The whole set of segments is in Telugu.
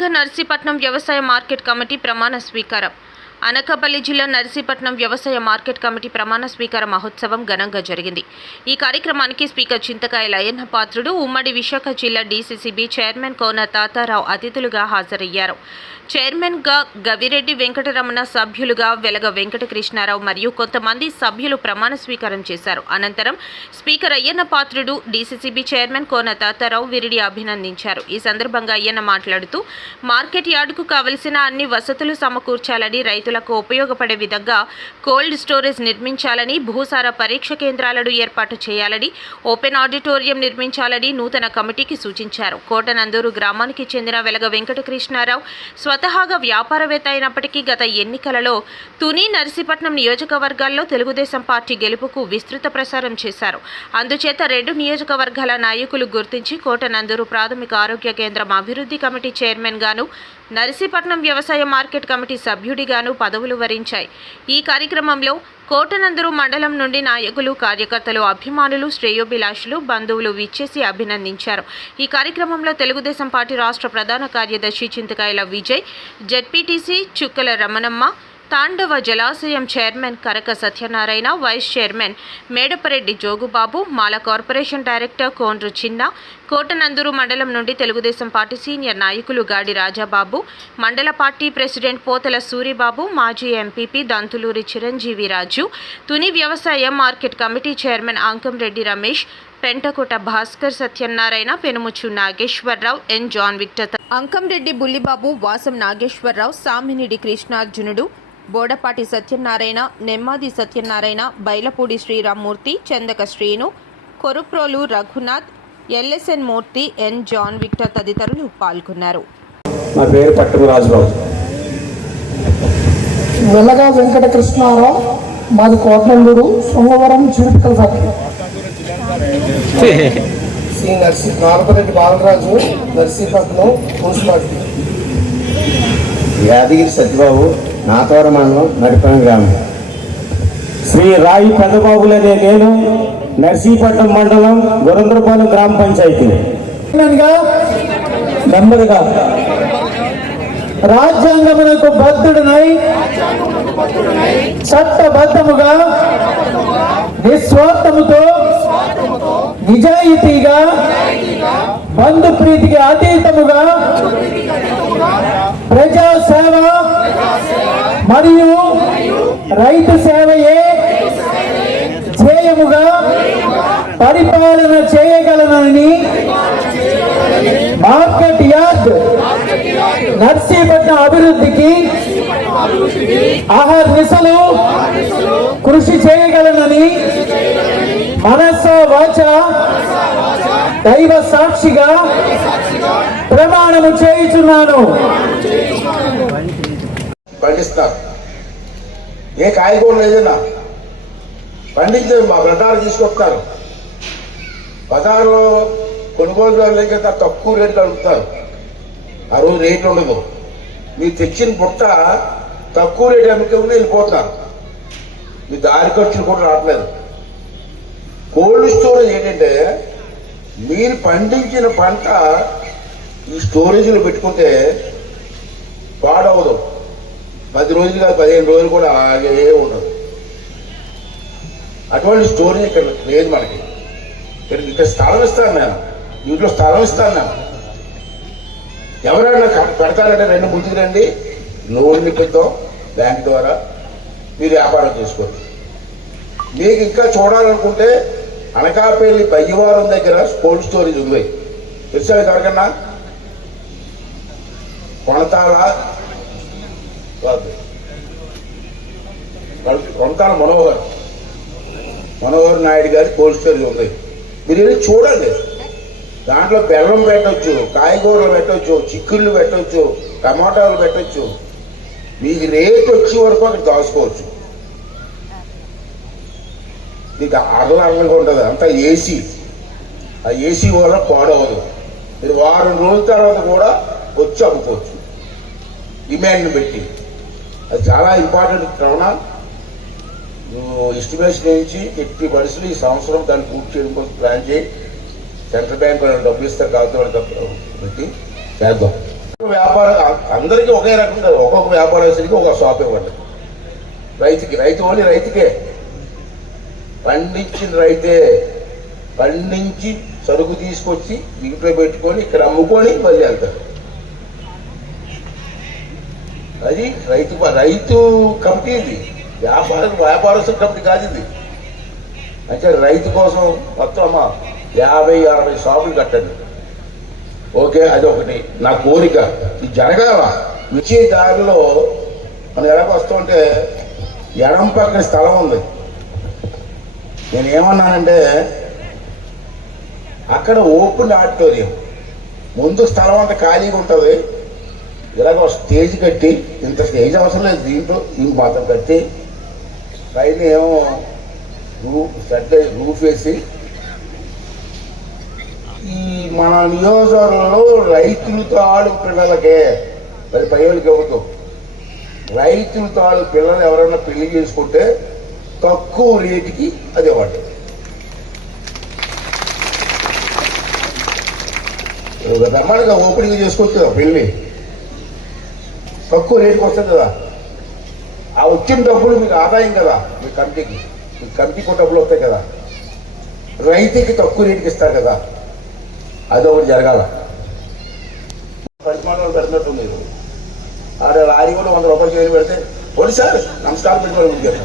ఘనంగా నర్సీపట్నం వ్యవసాయ మార్కెట్ కమిటీ ప్రమాణ స్వీకారం. అనకాపల్లి జిల్లా నర్సీపట్నం వ్యవసాయ మార్కెట్ కమిటీ ప్రమాణ స్వీకార మహోత్సవం ఘనంగా జరిగింది. ఈ కార్యక్రమానికి స్పీకర్ చింతకాయల అయ్యన్న పాత్రుడు ఉమ్మడి విశాఖ జిల్లా డీసీసీబీ చైర్మన్ కోన తాతారావు అతిథులుగా హాజరయ్యారు. చైర్మన్గా గవిరెడ్డి వెంకటరమణ సభ్యులుగా వెలగ వెంకటకృష్ణారావు మరియు కొంతమంది సభ్యులు ప్రమాణ స్వీకారం చేశారు. అనంతరం speaker Ayyanna Patrudu DCCB chairman Kona Tatarao వీరిని అభినందించారు. ఈ సందర్భంగా అయ్యన్న మాట్లాడుతూ మార్కెట్ యార్డుకు కావలసిన అన్ని వసతులు సమకూర్చాలని రైతు రైతులకు ఉపయోగపడే విధంగా కోల్డ్ స్టోరేజ్ నిర్మించాలని భూసార పరీక్ష కేంద్రాలను ఏర్పాటు చేయాలని ఓపెన్ ఆడిటోరియం నిర్మించాలని నూతన కమిటీకి సూచించారు. కోటనందూరు గ్రామానికి చెందిన వెలగ వెంకటకృష్ణారావు స్వతహాగా వ్యాపారవేత్త అయినప్పటికీ గత ఎన్నికలలో తుని నర్సీపట్నం నియోజకవర్గాల్లో తెలుగుదేశం పార్టీ గెలుపుకు విస్తృత ప్రసారం చేశారు. అందుచేత రెండు నియోజకవర్గాల నాయకులు గుర్తించి కోటనందూరు ప్రాథమిక ఆరోగ్య కేంద్రం అభివృద్ధి కమిటీ చైర్మన్ గాను నర్సీపట్నం వ్యవసాయ మార్కెట్ కమిటీ సభ్యుడిగాను పదవులు వరించాయి. ఈ కార్యక్రమంలో కోటనందరు మండలం నుండి నాయకులు కార్యకర్తలు అభిమానులు శ్రేయోభిలాషులు బంధువులు విచ్చేసి అభినందించారు. ఈ కార్యక్రమంలో తెలుగుదేశం పార్టీ రాష్ట్ర ప్రధాన కార్యదర్శి చింతకాయల విజయ్ జెడ్పీటీసీ చుక్కల రమణమ్మ తాండవ జలాశయం chairman Karaka Satyanarayana vice chairman Medapareddy Jogubabu Mala corporation director Kondru Chinna Kotanandur మండలం నుండి తెలుగుదేశం పార్టీ సీనియర్ నాయకులు గాడి రాజాబాబు మండల పార్టీ ప్రెసిడెంట్ పోతల సూరిబాబు మాజీ ఎంపీపీ దంతులూరి చిరంజీవి రాజు తుని వ్యవసాయ market committee chairman Ankamreddy Ramesh Pentakota Bhaskar Satyanarayana Penumucchu Nageswararao N John Victor Ankamreddy Bullibabu Vasam Nageswararao Saminidi Krishnarjunudu Bodapati Satyanarayana Nemmadi Satyanarayana Bailapudi Sriramamurthy Chandaka Srinu Koruprolu Raghunath LSN Murthy N John Victor తదితరులు పాల్గొన్నారు. నా పేరు పట్టణ రాజురావు వెల్లగా వెంకట కృష్ణారావు మాది కోటనందూరు సోమవరం చిరుపికల ఫ్యాక్టరీ శ్రీ నర్సీ నారపరెడ్డి బాలరాజు నర్సీపట్నం మున్సిపాలిటీ. యాదగిరి సత్యబాబు నాతవర మండలం నడిపన గ్రామం. శ్రీ రాయి పెద్దబాబులనే నేను నర్సీపట్నం మండలం గురంద్రపాలెం గ్రామ పంచాయతీ. నెమ్మదిగా. రాజ్యాంగమునకు బద్ధుడునై చట్టబద్ధముగా నిస్వార్థముతో నిజాయితీగా బంధు ప్రీతికి అతీతముగా ప్రజా సేవ మరియు రైతు సేవయే పరిపాలన చేయగలనని మార్కెట్ యార్డ్ నర్సీపట్నం అభివృద్ధికి ఆహార నిశలు కృషి చేయగలనని మనస్స వాచ దైవ సాక్షిగా ప్రమాణము చేయుచున్నాను. పండిస్తా. ఏ కాయగూరలు ఏదైనా పండించే మా బజారు తీసుకొస్తారు. బజార్లో కొనుగోలుదారులు కదా తక్కువ రేట్లు అడుగుతారు. ఆ రోజు రేట్లు ఉండదు మీరు తెచ్చిన బుట్ట తక్కువ రేట్ అమ్ముకుని వెళ్ళిపోతున్నారు. మీ దారి ఖర్చులు కూడా రావట్లేదు. కోల్డ్ స్టోరేజ్ ఏంటంటే మీరు పండించిన పంట ఈ స్టోరేజ్లో పెట్టుకుంటే పాడవదు. పది రోజులు కాదు పదిహేను రోజులు కూడా అలాగే ఉండదు. అటువంటి స్టోరేజ్ ఇక్కడ లేదు మనకి. ఇక్కడ ఇక్కడ స్థలం ఇస్తాను నేను. ఇంట్లో స్థలం ఇస్తాను నేను. ఎవరైనా పెడతారంటే రెండు ముందుకు రండి. లోన్ ఇప్పిద్దాం బ్యాంక్ ద్వారా మీరు వ్యాపారం చేసుకోండి. మీకు ఇంకా చూడాలనుకుంటే అనకాపల్లి బయ్యవారం దగ్గర కోల్డ్ స్టోరేజ్ ఉంది. తెలుసా ఎవరికన్నా? కొనతాల? కొనతాల మనోహర్. మనోహర్ నాయుడు గారి కోల్డ్ స్టోరేజ్ ఉంది. మీరు వెళ్ళి చూడండి. దాంట్లో బెల్లం పెట్టచ్చు కాయగూరలు పెట్టచ్చు చిక్కుళ్ళు పెట్టచ్చు టమాటాలు పెట్టచ్చు. మీకు రేట్ వచ్చే వరకు అక్కడ దాచుకోవచ్చు. మీకు అరల అరలుగా ఉంటుంది అంతా ఏసీ ఆ ఏసీ వల్ల పాడవదు. మీరు వారం రోజుల తర్వాత కూడా వచ్చి అమ్ముకోవచ్చు. డిమాండ్ని పెట్టి అది చాలా ఇంపార్టెంట్ రమణ ఎస్టిమేషన్ వేయించి ఎట్టి మనుషులు ఈ సంవత్సరం దాన్ని పూర్తి చేయడం కోసం ప్లాన్ చేయి. సెంట్రల్ బ్యాంక్ వాళ్ళు డబ్బులు ఇస్తారు కాబట్టి వాళ్ళు పెట్టి చేద్దాం. వ్యాపార అందరికీ ఒకే రకం కాదు. ఒక్కొక్క వ్యాపారస్తుడికి ఒక షాప్ ఇవ్వండి. రైతుకి రైతు ఓన్లీ రైతుకే. పండించిన రైతే పండించి సరుకు తీసుకొచ్చి ఇంట్లో పెట్టుకొని ఇక్కడ అమ్ముకొని మళ్ళీ వెళ్తారు. అది రైతు రైతు కమిటీ ఇది. వ్యాపార వ్యాపారస్తుల కంపెనీ కాదు ఇది అంటే రైతు కోసం మొత్తం అమ్మ యాభై అరవై షాపులు కట్టండి. ఓకే అది ఒకటి. నా కోరిక. ఇది జరగాల వచ్చే దారిలో మనం ఎలాగ వస్తుంటే ఎడం పక్కన స్థలం ఉంది. నేను ఏమన్నానంటే అక్కడ ఓపెన్ ఆడిటోరియం. ముందు స్థలం అంతా ఖాళీగా ఉంటుంది. ఇలాగ ఒక స్టేజ్ కట్టి ఇంత స్టేజ్ అవసరం లేదు దీంట్లో. ఈ మాత్రం కట్టి పైన ఏమో రూఫ్ సెట్ రూఫ్ వేసి ఈ మన నియోజకవర్గంలో రైతులు ఆడు పిల్లలకే. మరి పైలకి ఇవ్వదు రైతులు ఆడు పిల్లలు ఎవరైనా పెళ్ళి చేసుకుంటే తక్కువ రేటుకి అది ఇవ్వండి. ఒక ఓపెనింగ్ చేసుకోవచ్చు కదా పెళ్ళి తక్కువ రేటుకి వస్తుంది కదా. ఆ వచ్చిన డబ్బులు మీకు ఆదాయం కదా మీ కమిటీకి మీ కమిటీకి డబ్బులు వస్తాయి కదా. రైతుకి తక్కువ రేటుకి ఇస్తారు కదా. అది ఒకటి జరగాల. పరిమాణాలు పెట్టినట్టు మీరు ఆడ లారీ కూడా వంద రూపాయలు చేయని పెడితే పోనీ సార్ నమస్కారం పెట్టుకోవాలి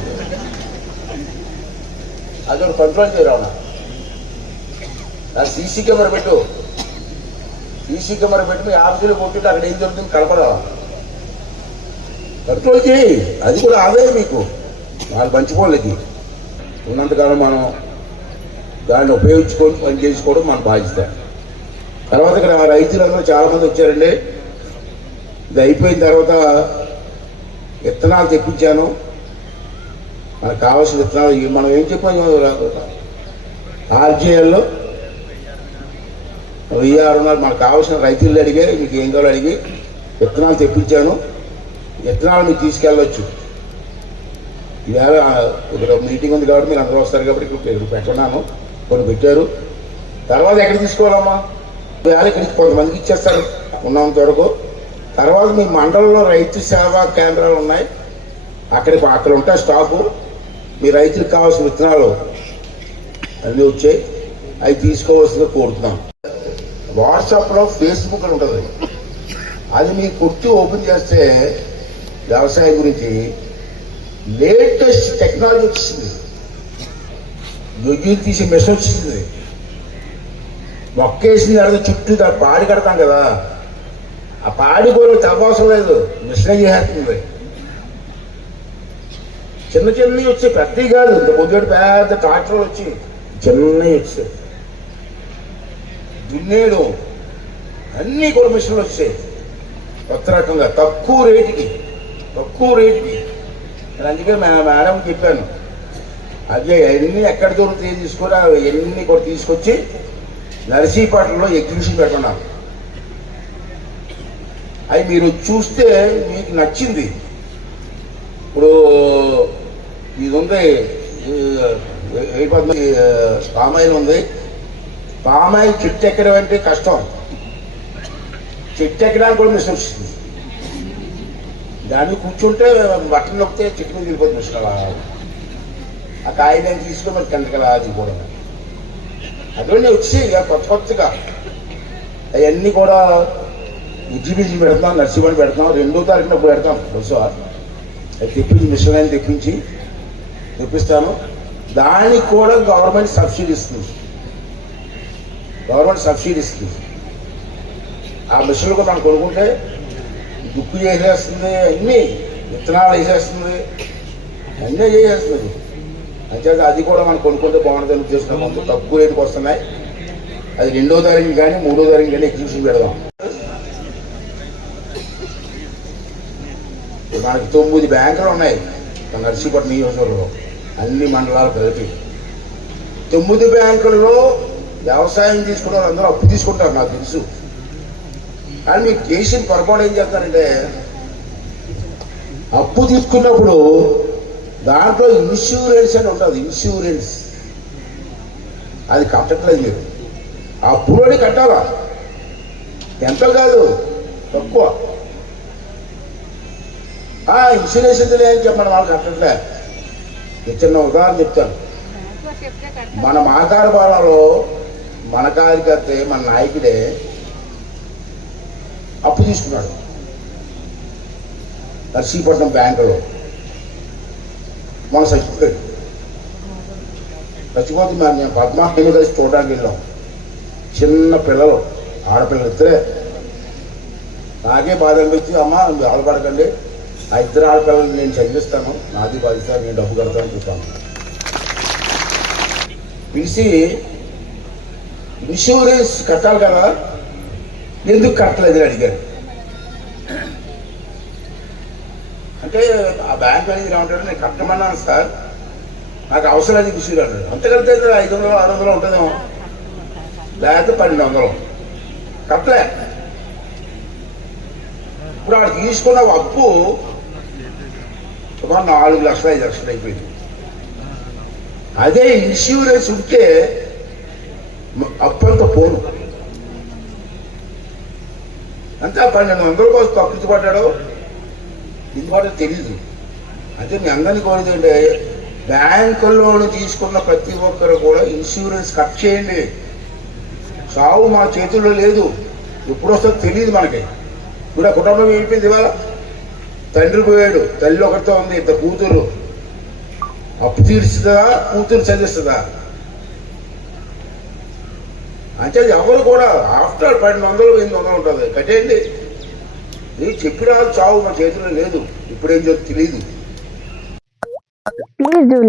అది ఒకటి కంట్రోల్ చేయరావునా సీసీ కెమెరా పెట్టు. సీసీ కెమెరా పెట్టి మీ ఆఫీసులో కొట్టుంటే అక్కడ ఏం జరుగుతుంది కలపరా కంట్రోల్ చేయి అది కూడా ఆదాయం మీకు. వాళ్ళు పంచుకోలేదు ఉన్నంతకాలం మనం దాన్ని ఉపయోగించుకొని పని చేసుకోవడం మన బాధ్యత. తర్వాత ఇక్కడ రైతులందరూ చాలా మంది వచ్చారండి. ఇది అయిపోయిన తర్వాత విత్తనాలు తెప్పించాను. మనకు కావాల్సిన విత్తనాలు మనం ఏం చెప్పాము ఆర్జీఎల్లో ఆరు ఉన్నారు మనకు కావాల్సిన రైతులు అడిగే మీకు ఏం కావాలో అడిగి విత్తనాలు తెప్పించాను. విత్తనాలు మీరు తీసుకెళ్ళవచ్చు ఈవేళ ఇక్కడ మీటింగ్ ఉంది కాబట్టి మీరు అందరూ వస్తారు కాబట్టి ఇక్కడ ఇక్కడ పెట్టున్నాను కొన్ని పెట్టారు. తర్వాత ఎక్కడ తీసుకోవాలమ్మా? ఈవేళ ఇక్కడికి కొంతమందికి ఇచ్చేస్తారు. ఉన్నంత వరకు. తర్వాత మీ మండలంలో రైతు సేవా కేంద్రాలు ఉన్నాయి. అక్కడికి అక్కడ ఉంటాయి స్టాకు మీ రైతులకు కావాల్సిన విత్తనాలు అన్నీ వచ్చాయి. అవి తీసుకోవాల్సిందిగా కోరుతున్నాం వాట్సాప్లో ఫేస్బుక్ అని ఉంటుంది. అది మీ కొట్టి ఓపెన్ చేస్తే వ్యవసాయం గురించి లేటెస్ట్ టెక్నాలజీ వచ్చింది. దొయ్యూలు తీసే మెషిన్ వచ్చింది. మొక్కేసిన తర్వాత చుట్టూ దాని పాడి కడతాం కదా. ఆ పాడి గోలు తవ్వవసరం లేదు. మిషన్ చేసేస్తుంది చిన్న చిన్నవి వచ్చాయి పెద్దవి కాదు. ఇంత పొద్దుడు పెద్ద ట్రాక్టర్లు వచ్చి చిన్నవి వచ్చాయి దున్నేడు. అన్నీ కూడా మిషన్లు వచ్చాయి. కొత్త రకంగా తక్కువ రేటుకి. తక్కువ రేటుకి నేను అందుకే మా మేడం చెప్పాను. అదే ఎన్ని ఎక్కడ దొరుకుతాయి తీసుకొని అవన్నీ కూడా తీసుకొచ్చి నర్సీపట్నంలో ఎగ్జిబిషన్ పెట్టున్నాను అవి మీరు చూస్తే మీకు నచ్చింది. ఇప్పుడు ఇది ఉంది పామాయిల్ ఉంది. పామాయిల్ చెట్టు ఎక్కడం అంటే కష్టం. చెట్టు ఎక్కడానికి కూడా మిషన్ వస్తుంది దాన్ని కూర్చుంటే బట్టన్ నొక్కితే చెట్టు మీద వెళ్ళిపోతుంది మిషన్ అలా. ఆ కాగితం తీసుకొని మరి కంటకలా అలా కూడా అటువంటి వచ్చి ఇక కొత్త కొత్తగా. అవన్నీ కూడా ఎగ్జిబిషన్ పెడతాం నర్సింహని పెడతాం రెండో తారీఖున పెడతాం. బస్సు అది తెప్పించి మిషన్ లైన్ తెప్పించి తెప్పిస్తాను. దానికి కూడా గవర్నమెంట్ సబ్సిడీ ఇస్తుంది. గవర్నమెంట్ సబ్సిడీ ఇస్తుంది. ఆ మిషన్లు కూడా మనం కొనుక్కుంటే దుక్కు చేసేస్తుంది అన్నీ విత్తనాలు వేసేస్తుంది అన్నీ చేసేస్తుంది. అంచేత అది కూడా మనం కొనుక్కుంటే బాగుంటుందని ఉద్దేశం ముందు తక్కువ రేటుకు వస్తున్నాయి. అది రెండో తారీఖు కానీ మూడో తారీఖు కానీ ఎగ్జిబిషన్ పెడదాం. మనకి తొమ్మిది బ్యాంకులు ఉన్నాయి నర్సీపట్నం నియోజకవర్గంలో. అన్ని మండలాలు కలిపి. తొమ్మిది బ్యాంకులలో వ్యవసాయం తీసుకున్న అందరూ అప్పు తీసుకుంటారు నాకు తెలుసు. కానీ మీకు చేసిన పొరపాటు ఏం చెప్తారంటే అప్పు తీసుకున్నప్పుడు దాంట్లో ఇన్సూరెన్స్ అని ఉంటుంది ఇన్సూరెన్స్ అది కట్టట్లేదు మీరు. అప్పులోనే కట్టాలా? ఎంత కాదు తక్కువ. ఆ ఇన్సూరెన్స్ ఎంత లేదని చెప్పండి వాళ్ళు కట్టట్లే. నేను చిన్న ఉదాహరణ చెప్తాను. మన మాతార బాలలో మన కార్యకర్తే మన నాయకుడే అప్పు తీసుకున్నాడు. నర్సీపట్నం బ్యాంకులో. మన చచ్చిపోయాడు చచ్చిపోతే మరి నేను పద్మాహిని కలిసి చూడడానికి వెళ్ళాం. చిన్న పిల్లలు ఆడపిల్లలు ఇద్దరే. నాకే బాధ అనిపించి అమ్మ నువ్వు బాధపడకండి ఆ ఇద్దరు ఆడపిల్లలు నేను చదివిస్తాను. నాది బాధిస్తాను నేను డబ్బు కడతాను చెప్పాను. పిలిచి ఇన్సూరెన్స్ కట్టాలి కదా. ఎందుకు కట్టలేదు అడిగారు. అంటే ఆ బ్యాంక్ అనేది ఏమంటాడు నేను కట్టమన్నాను సార్. నాకు అవసరం అది ఇష్యూ అంత కడితే ఐదు వందలు ఆరు వందలు ఉంటుందేమో. లేకపోతే పన్నెండు వందలు. కట్టలే. ఇప్పుడు ఆడు తీసుకున్న అప్పు సుమారు నాలుగు లక్షలు ఐదు లక్షలు అయిపోయింది. అదే ఇన్సూరెన్స్ ఉంటే అప్పు అంతా పోను. అంతే ఆ పన్నెండు వందల కోసం కక్కుర్తి పడ్డాడు ఇంకోటి తెలియదు అంటే మీ అందరినీ కోరేది ఏంటంటే బ్యాంకుల్లోని తీసుకున్న ప్రతి ఒక్కరు కూడా ఇన్సూరెన్స్ కట్ చేయండి. సావు మా చేతుల్లో లేదు. ఎప్పుడు వస్తుందో తెలియదు మనకి. ఇప్పుడు ఆ కుటుంబం అయిపోయింది ఇవాళ. తండ్రి పోయాడు. తల్లి ఒకరితో ఉంది ఇద్దరు కూతురు అప్పు తీర్చుతుందా? కూతురు చదివిస్తుందా? అంటే ఎవరు కూడా ఆఫ్టర్ పన్నెండు వందలు ఎనిమిది వందలు ఉంటుంది. కట్టేయండి ఇది చెప్పిన చావు మా చేతిలో లేదు. ఇప్పుడేం చెప్తే తెలియదు Please do.